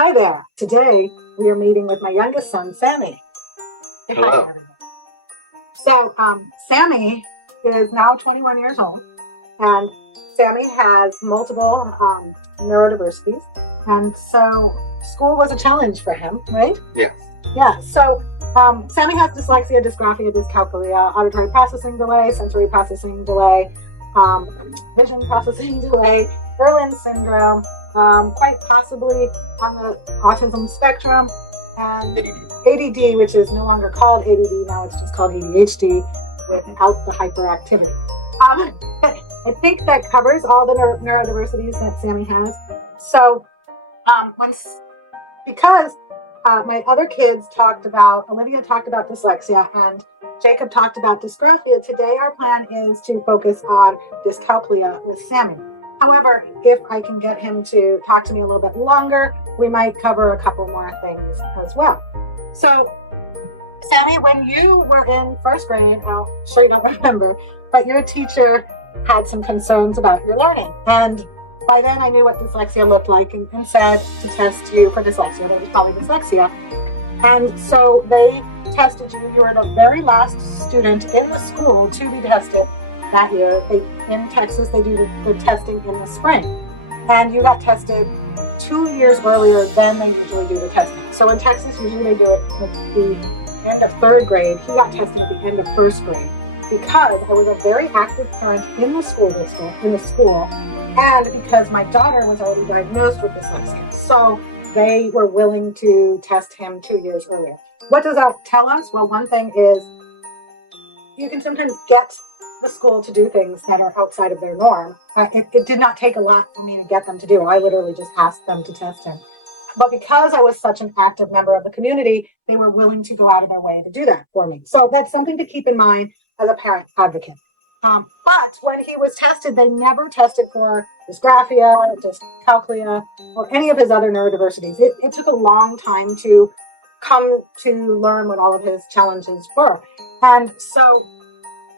Hi there. Today we are meeting with my youngest son, Sammy. Say hi to Hello. everyone. So, Sammy is now 21 years old, and Sammy has multiple neurodiversities, and so school was a challenge for him, right? Yes. Yeah. So, Sammy has dyslexia, dysgraphia, dyscalculia, auditory processing delay, sensory processing delay, vision processing delay, Berlin syndrome, quite possibly on the autism spectrum, and ADD, which is no longer called ADD, now it's just called ADHD without the hyperactivity. I think that covers all the neurodiversities that Sammy has. So, because my other kids Olivia talked about dyslexia and Jacob talked about dysgraphia, today our plan is to focus on dyscalculia with Sammy. However, if I can get him to talk to me a little bit longer, we might cover a couple more things as well. So, Sammy, when you were in first grade, well, I'm sure you don't remember, but your teacher had some concerns about your learning. And by then I knew what dyslexia looked like and said to test you for dyslexia. It was probably dyslexia. And so they tested you. You were the very last student in the school to be tested that year. In Texas, they do the testing in the spring. And you got tested 2 years earlier than they usually do the testing. So in Texas, usually they do it at the end of third grade. He got tested at the end of first grade because I was a very active parent in the school and because my daughter was already diagnosed with dyslexia. So they were willing to test him 2 years earlier. What does that tell us? Well, one thing is you can sometimes get the school to do things that are outside of their norm. It did not take a lot for me to get them to do it. I literally just asked them to test him. But because I was such an active member of the community, they were willing to go out of their way to do that for me. So that's something to keep in mind as a parent advocate. But when he was tested, they never tested for dysgraphia, dyscalculia, or any of his other neurodiversities. It took a long time to come to learn what all of his challenges were. And so,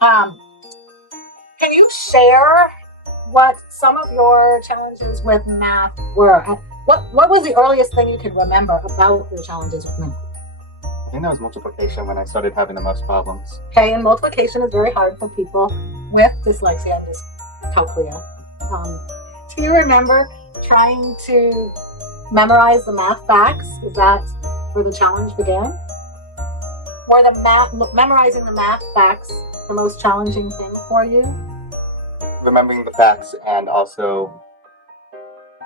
can you share what some of your challenges with math were? What was the earliest thing you could remember about your challenges with math? I think that was multiplication when I started having the most problems. Okay, and multiplication is very hard for people with dyslexia and dyscalculia. Do you remember trying to memorize the math facts? Is that where the challenge began? Were memorizing the math facts the most challenging thing for you? Remembering the facts, and also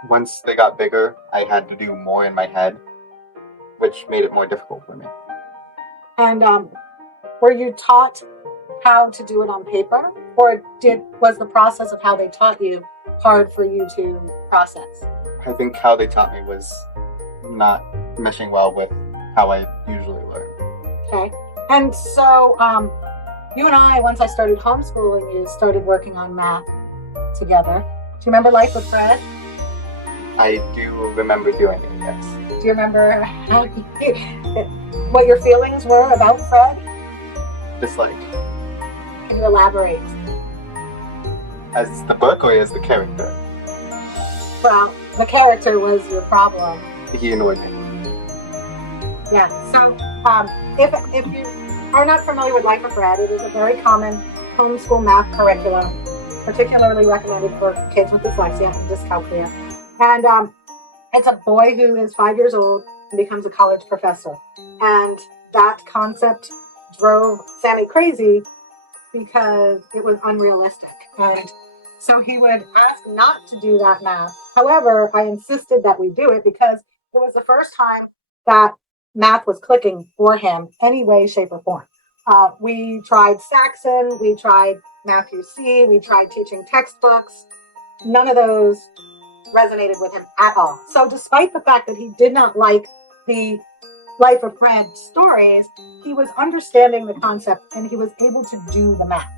once they got bigger, I had to do more in my head, which made it more difficult for me. And were you taught how to do it on paper, or was the process of how they taught you hard for you to process? I think how they taught me was not meshing well with how I usually learn. Okay. And so you and I, once I started homeschooling you, started working on math together. Do you remember Life with Fred? I do remember doing it, yes. Do you remember what your feelings were about Fred? Dislike. Can you elaborate? As the book or as the character? Well, the character was your problem. He annoyed me. Yeah. So if you are not familiar with Life with Fred, it is a very common homeschool math curriculum, particularly recommended for kids with dyslexia and dyscalculia. And it's a boy who is 5 years old and becomes a college professor. And that concept drove Sammy crazy because it was unrealistic. And so he would ask not to do that math. However, I insisted that we do it because it was the first time that math was clicking for him any way, shape, or form. We tried Saxon, we tried Matthew C., we tried teaching textbooks. None of those resonated with him at all. So despite the fact that he did not like the Life of Fred stories, he was understanding the concept and he was able to do the math.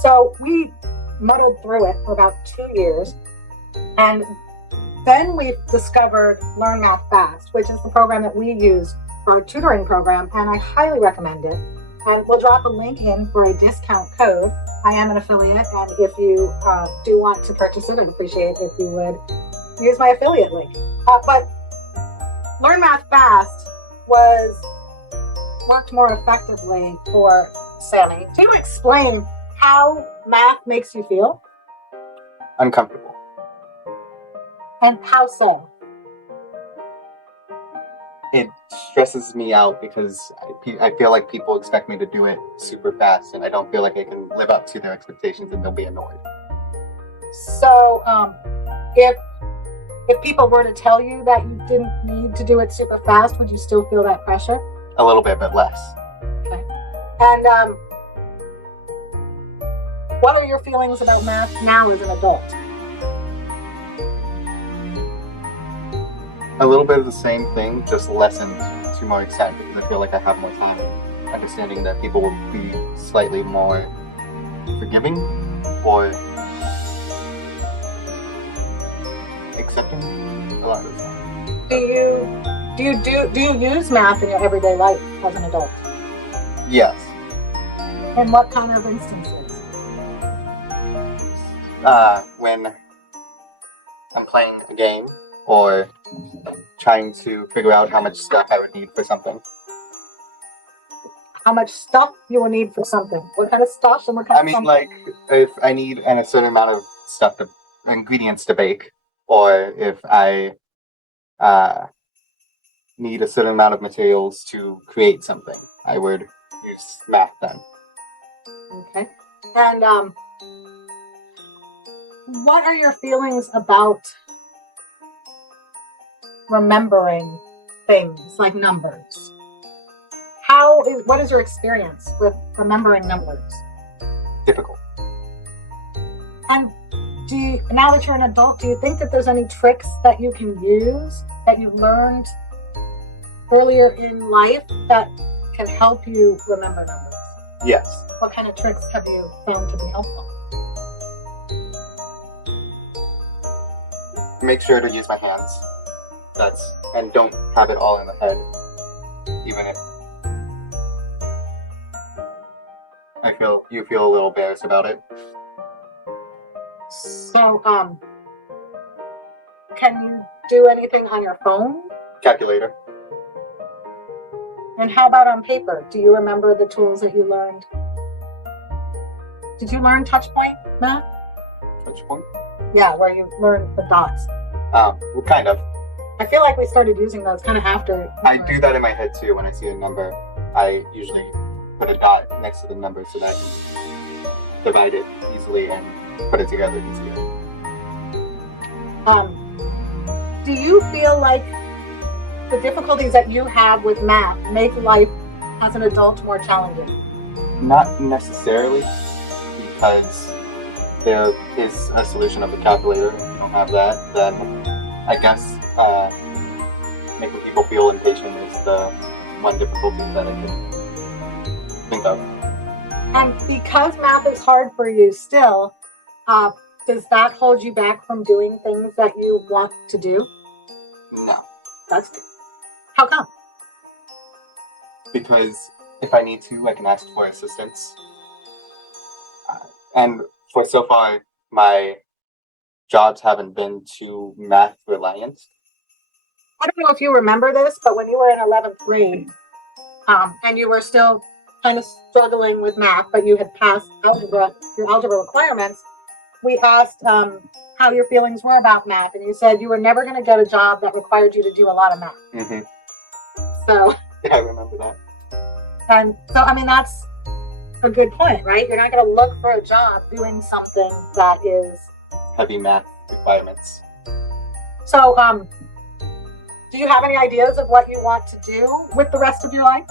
So we muddled through it for about 2 years. And then we discovered Learn Math Fast, which is the program that we use for our tutoring program, and I highly recommend it. And we'll drop a link in for a discount code. I am an affiliate, and if you do want to purchase it, I'd appreciate if you would use my affiliate link. But Learn Math Fast worked more effectively for Sammy. Can you explain how math makes you feel Uncomfortable. and how so? It stresses me out because I feel like people expect me to do it super fast, and I don't feel like I can live up to their expectations, and they'll be annoyed. So, if people were to tell you that you didn't need to do it super fast, would you still feel that pressure? A little bit, but less. Okay. And what are your feelings about math now as an adult? A little bit of the same thing, just lessened to more extent because I feel like I have more time. Understanding that people will be slightly more forgiving or accepting a lot of the time. Do you use math in your everyday life as an adult? Yes. In what kind of instances? When I'm playing a game or trying to figure out how much stuff I would need for something. How much stuff you will need for something? What kind of stuff and what kind I of mean, something? like, if I need a certain amount of stuff ingredients to bake, or if I need a certain amount of materials to create something, I would use math then. Okay. And what are your feelings about remembering things like numbers? What is your experience with remembering numbers? Difficult. And now that you're an adult, do you think that there's any tricks that you can use that you learned earlier in life that can help you remember numbers? Yes. What kind of tricks have you found to be helpful? Make sure to use my hands. And don't have it all in the head. Even if you feel a little embarrassed about it. So, can you do anything on your phone? Calculator. And how about on paper? Do you remember the tools that you learned? Did you learn touch point math? Touch point? Yeah, where you learn the dots. Well, kind of. I feel like we started using those kind of after. I do that in my head too. When I see a number, I usually put a dot next to the number so that I can divide it easily and put it together easier. Do you feel like the difficulties that you have with math make life as an adult more challenging? Not necessarily, because there is a solution of a calculator. If you don't have that, then I guess making people feel impatient is the one difficulty that I can think of. And because math is hard for you still, does that hold you back from doing things that you want to do? No. That's good. How come? Because if I need to, I can ask for assistance. And for so far, my jobs haven't been too math reliant. I don't know if you remember this, but when you were in 11th grade, and you were still kind of struggling with math, but you had passed your algebra requirements, we asked how your feelings were about math, and you said you were never going to get a job that required you to do a lot of math. Mm-hmm. So I remember that. And so, I mean, that's a good point, right? You're not going to look for a job doing something that is Heavy math requirements. So, do you have any ideas of what you want to do with the rest of your life?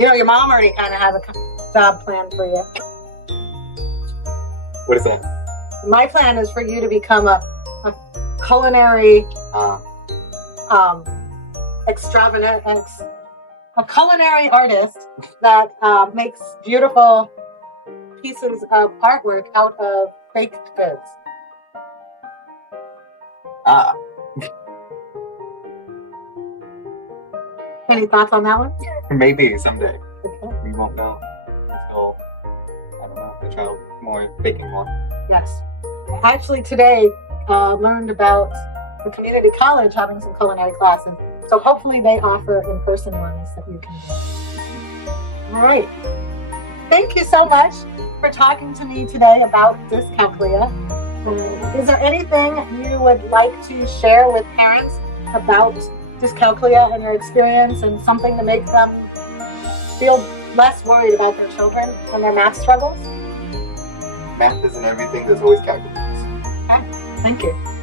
You know, your mom already kind of has a job plan for you. What is that? My plan is for you to become a culinary a culinary artist that makes beautiful pieces of artwork out of baked goods. Any thoughts on that one? Maybe someday. Okay. We won't know until, I don't know, the child baking more. Yes. I actually today learned about a community college having some culinary classes. So hopefully they offer in-person ones that you can do. All right. Thank you so much for talking to me today about dyscalculia. Is there anything you would like to share with parents about dyscalculia and your experience, and something to make them feel less worried about their children and their math struggles? Math isn't everything, there's always calculus. Okay, thank you.